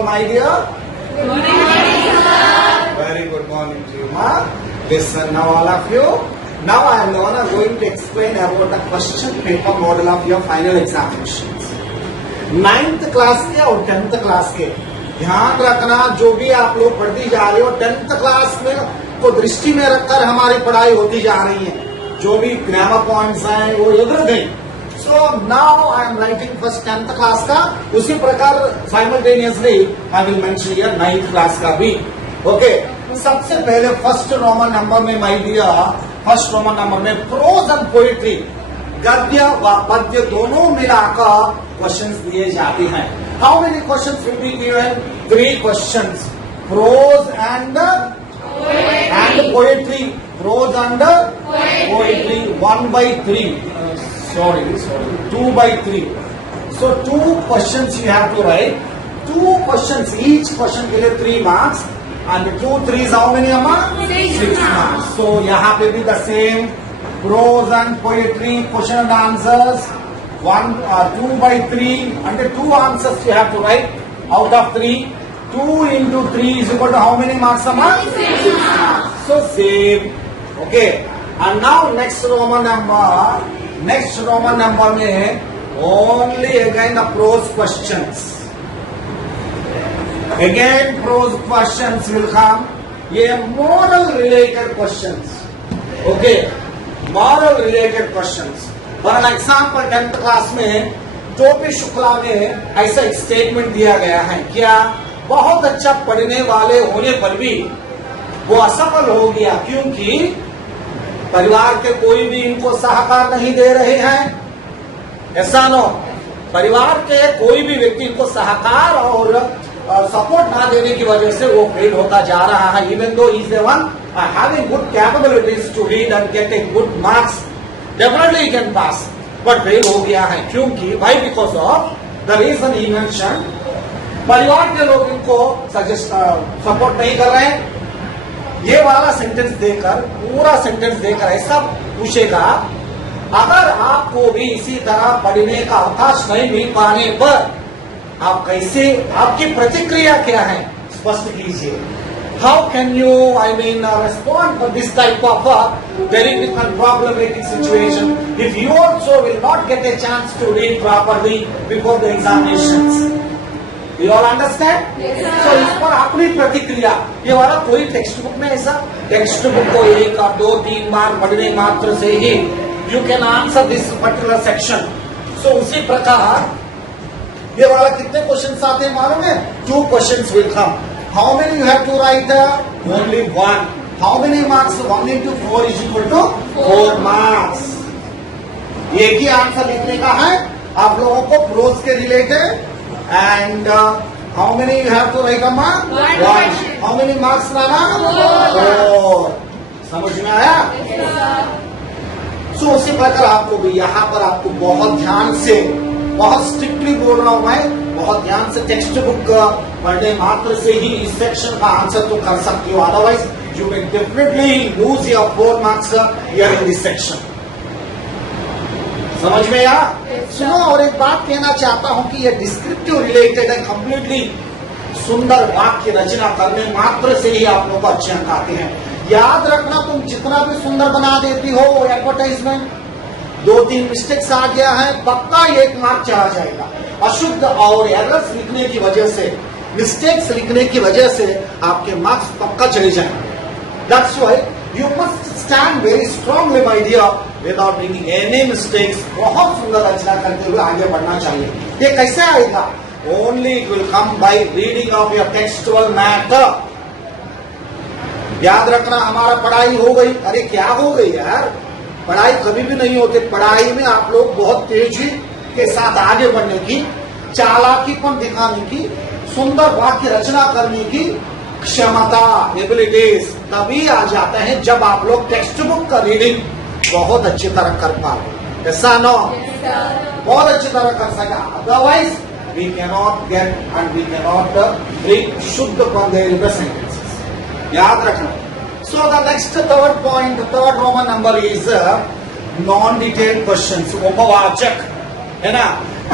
all, my dear. Good morning, sir. Very good morning to you, ma. Listen now, all of you. Now I am going to explain about the question paper model of your final examinations. 9th class के और 10th class के ध्यान रखना, जो भी आप लोग पढ़ती जा रहे हो 10th क्लास में को दृष्टि में रखकर हमारी पढ़ाई होती जा रही है. जो भी ग्रामर पॉइंट्स हैं वो everything. So now I am writing first 10th class का, उसी प्रकार simultaneously I will mention here 9th class का भी. ओके, सबसे पहले फर्स्ट रोमन नंबर में my dear, first Roman number में प्रोज एंड पोइट्री, गद्य व पद्य दोनों मिलाकर क्वेश्चंस दिए जाते हैं. How many questions will be given? 3 questions. Prose and poetry. Prose and poetry 1/3. Sorry, 2/3. So 2 questions you have to write. 2 questions, each question के लिए 3 marks. And 2 3s how many amma? 6 marks. So यहाँ पे भी the same. Prose and poetry question and answers. 2/3 and 2 answers you have to write out of 3. 2 into 3 is equal to how many marks amma? 6 marks. So same. Okay. And now next Roman number. Next Roman number में only again the prose questions. Again prose questions will come. ये moral related questions. Okay, moral related questions. For an example 10th class में टोपी शुक्ला में ऐसा एक statement दिया गया है, क्या बहुत अच्छा पढ़ने वाले होने पर भी वो असफल हो गया क्योंकि परिवार के कोई भी इनको सहकार नहीं दे रहे हैं. ऐसा नो, परिवार के कोई भी व्यक्ति इनको सहकार और सपोर्ट ना देने की वजह से वो फेल होता जा रहा है. Even though is the one having good capabilities to read and get a good marks, definitely he can pass, but fail हो गया है क्योंकि भाई because of the reason he mention, परिवार के लोग इनको सजेस्ट सपोर्ट नहीं कर रहे हैं. ये वाला सेंटेंस देकर, पूरा सेंटेंस देकर ऐसा पूछेगा, अगर आपको भी इसी तरह पढ़ने का अवकाश नहीं मिल पाने पर आप कैसे, आपकी प्रतिक्रिया क्या है, स्पष्ट कीजिए. How can you respond for this type of very difficult problematic situation if you also will not get a chance to read properly before the examinations? You all understand? Yes, sir. So इस पर अपनी प्रतिक्रिया, ये वाला कोई text book में ऐसा, text book को 1 और 2 3 बार पढ़ने मात्र से ही you can answer this particular section. So उसी प्रकार ये वाला कितने क्वेश्चन आते हैं मालूम है? 2 questions will come. How many you have to write? Only 1. How many marks? 1 into 4 is equal to 4 marks. एक ही आंसर लिखने का है आप लोगों को प्रोज के related. And how many you have to write amma? 1. How many marks लाना? 4. समझ में आया? So उसी प्रकार आपको भी यहाँ पर आपको बहुत ध्यान से, बहुत स्ट्रिक्टली बोल रहा हूँ मैं, बहुत ध्यान से टेक्स्ट बुक पढ़ने मात्र से ही इस सेक्शन का आंसर तो कर सकते हो, otherwise you will definitely lose your 4 marks here in this section. समझ में आया? सुनो, और एक बात कहना चाहता हूं कि ये डिस्क्रिप्टिव रिलेटेड है, कंप्लीटली सुंदर वाक्य रचना करने मात्र से ही आप लोग को अच्छे अंक आते हैं. याद रखना, तुम जितना भी सुंदर बना देती हो एडवर्टाइजमेंट, 2-3 मिस्टेक्स आ गया है, पक्का 1 मार्क चला जाएगा. अशुद्ध और एरर्स लिखने की वजह से, मिस्टेक्स लिखने की वजह से आपके मार्क्स पक्का चले जाएंगे. That's why you must stand very strongly my dear without making any mistakes. बहुत सुंदर रचना करते हुए आगे बढ़ना चाहिए. ये कैसे आएगा? Only it will come by reading of your textual matter. याद रखना, हमारा पढ़ाई हो गई, अरे क्या हो गई यार, पढ़ाई कभी भी नहीं होती. पढ़ाई में आप लोग बहुत तेजी के साथ आगे बढ़ने की, चालाकीपन दिखाने की, सुंदर वाक्य रचना करने की क्षमता, एबिलिटीज तभी आ जाते हैं जब आप लोग टेक्स्ट बुक का रीडिंग बहुत अच्छी तरह कर पाओ. ऐसा नो, बहुत अच्छी तरह कर सका, otherwise we cannot get and we cannot bring शुद्ध फ्रॉम द सेंटेंसेस. याद रखना. So the next third point, third roman number is non detailed questions. उपवाचक है ना,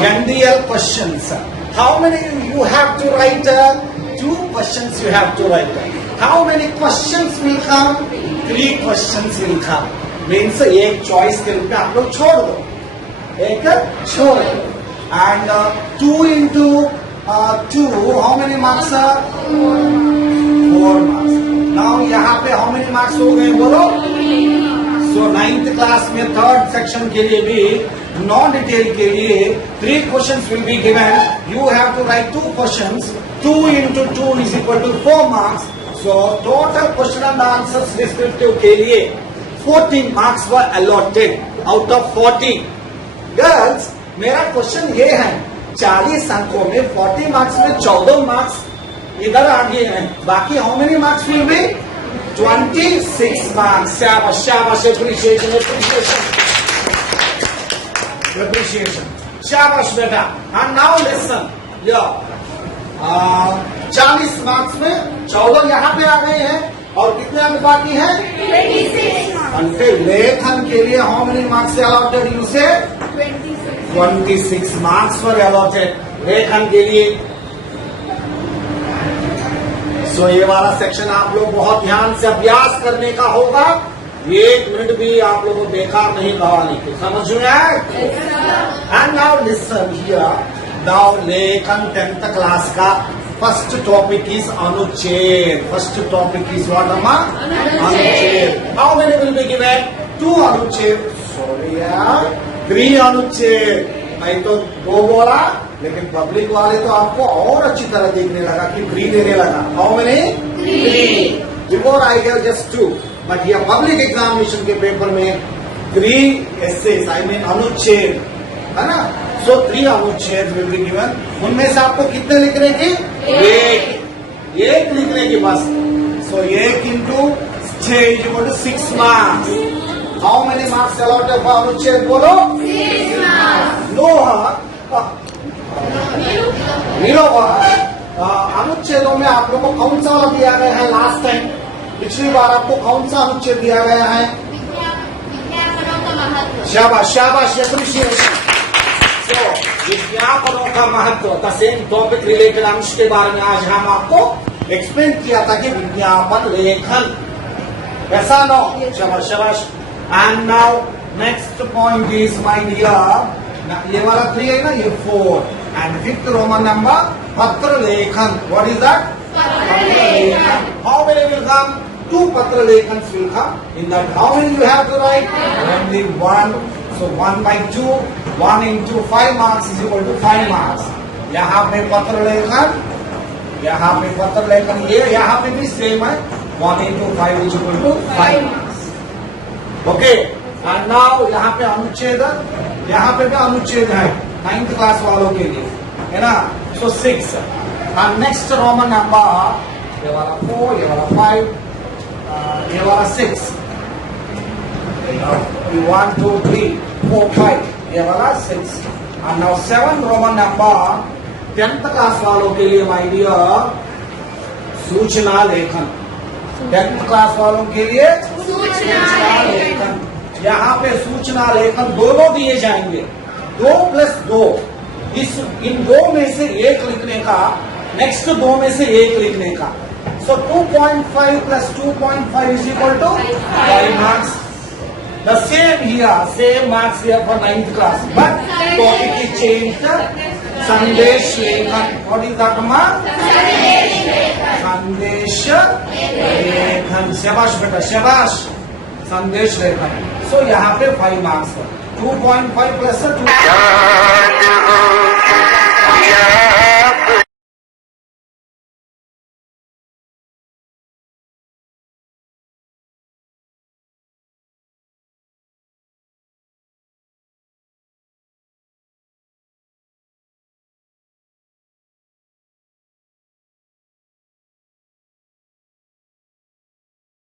NDL questions. How many you have to write? 2 questions you have to write. How many questions will come? 3 questions will come. Means एक choice के रूप में आप लोग छोड़ दो, एक छोड़ दो. And 2 into 2, how many marks are? 4 marks. Now यहाँ पे how many marks हो गए बोलो? So 9th class में 3rd section के लिए भी नॉन डिटेल के लिए 3 questions will be given. You have to write 2 questions. 2 into 2 is equal to 4 marks. So total question and answers descriptive के लिए 14 marks were allotted out of 40. Girls, मेरा question ये है, 40 अंकों में 40 मार्क्स में 14 मार्क्स इधर आ गए हैं. बाकी how many marks will be? 26 marks. शाबाश शाबाश, एप्रिसिएशन एप्रिसिएशन एप्रिसिएशन. शाबाश बेटा. And now listen. 40 मार्क्स में 14 यहाँ पे आ गए हैं और कितने अंक बाकी हैं? 26. लेखन के लिए how many marks allotted? You से 26 मार्क्स फॉर अलॉटेड लेखन के लिए. सो ये वाला सेक्शन आप लोग बहुत ध्यान से अभ्यास करने का होगा. 1 मिनट भी आप लोगों को बेकार नहीं गवानी. तो समझ में आए? And now listen here. Now लेखन 10th क्लास का फर्स्ट टॉपिक इज अनुच्छेद. फर्स्ट टॉपिक इज व्हाट अम्मा? अनुच्छेद. How many will be given? 2 अनुच्छेद. सॉरी यार, 3 अनुच्छेद. मैं तो 2 बोला, लेकिन पब्लिक वाले तो आपको और अच्छी तरह देखने लगा कि 3 देने लगा. How many? 3. Before I gave just 2, but ये पब्लिक एग्जामिनेशन के पेपर में 3 एसेस, आई मीन अनुच्छेद है ना. सो 3 अनुच्छेद विल बी गिवन. उनमें से आपको कितने लिखने की? एक लिखने की बस. सो 1 into 6 is equal to 6 marks. How many marks allotted for अनुच्छेद बोलो? 6 marks. No, अनुच्छेदों में आप लोगों को कौन सा वाला दिया गया है? लास्ट टाइम पिछली बार आपको कौन सा अनुच्छेद दिया गया है? विज्ञापनों का महत्व. शाबाश शाबाश, एप्रिसिएशन. सो विज्ञापनों का महत्व का सेम टॉपिक रिलेटेड अंश के बारे में आज हम आपको एक्सप्लेन किया था कि विज्ञापन लेखन ऐसा नो. शाबाश शाबाश. And now next point is my dear. ये वाला 3 है ना, ये 4. एंड 5th रोमन नंबर पत्र लेखन. What is that? पत्र लेखन. How many will come? 2 पत्र लेखन will come. In that, how many you have to write? Only 1. So 1 by 2, 1 into 5 marks is equal to 5 marks. यहाँ पे पत्र लेखन, यहाँ पे पत्र लेखन, ये यहाँ पे भी सेम है. 1 into 5 is equal to 5 marks. Okay. And now यहाँ पे अनुच्छेद, यहाँ पे भी अनुच्छेद है 9th क्लास वालों के लिए, है ना. So 6. And next Roman number, ये वाला 4, ये वाला 5, ये वाला 6. 1 2 3 4 5, ये वाला 6. And now 7 Roman number 10th class वालों के लिए माय डियर, सूचना लेखन. 10th क्लास वालों के लिए सूचना लेखन. यहाँ पे सूचना लेखन दोनों दिए जाएंगे. 2 + 2. इन 2 में से 1 लिखने का, नेक्स्ट 2 में से 1 लिखने का. सो 2.5 + 2.5 is equal to 5 marks. The same here, same marks here for 9th class. But topic is changed. संदेश लेखन. What is that, अम्मा? संदेश लेखन. शाबाश बेटा शाबाश. संदेश लेखन. सो यहाँ पे 5 marks. 2.5 + 2.